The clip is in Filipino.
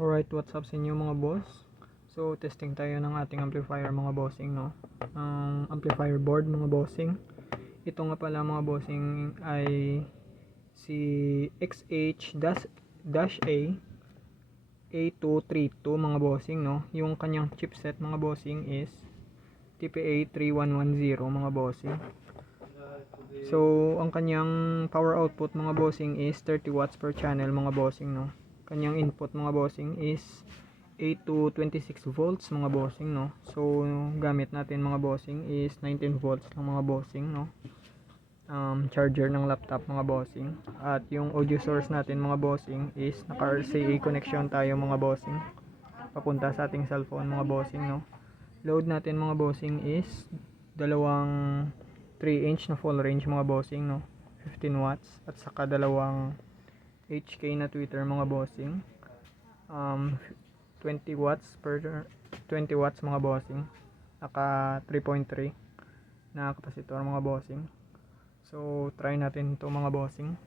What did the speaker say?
Alright, what's up sa inyo mga boss? So, testing tayo ng ating amplifier mga bossing, no? Ang amplifier board mga bossing. Ito nga pala mga bossing ay si XH-A A232 mga bossing, no? Yung kanyang chipset mga bossing is TPA3110 mga bossing. So, ang kanyang power output mga bossing is 30 watts per channel mga bossing, no? Kanyang input mga bossing is 8 to 26 volts mga bossing, no? So, gamit natin mga bossing is 19 volts lang mga bossing, no? Charger ng laptop mga bossing. At yung audio source natin mga bossing is naka RCA connection tayo mga bossing, papunta sa ating cellphone mga bossing, no? Load natin mga bossing is dalawang 3-inch na full range mga bossing, no? 15 watts at saka dalawang HK na tweeter mga bossing. 20 watts mga bossing. Naka 3.3 na kapasitor mga bossing. So try natin ito mga bossing.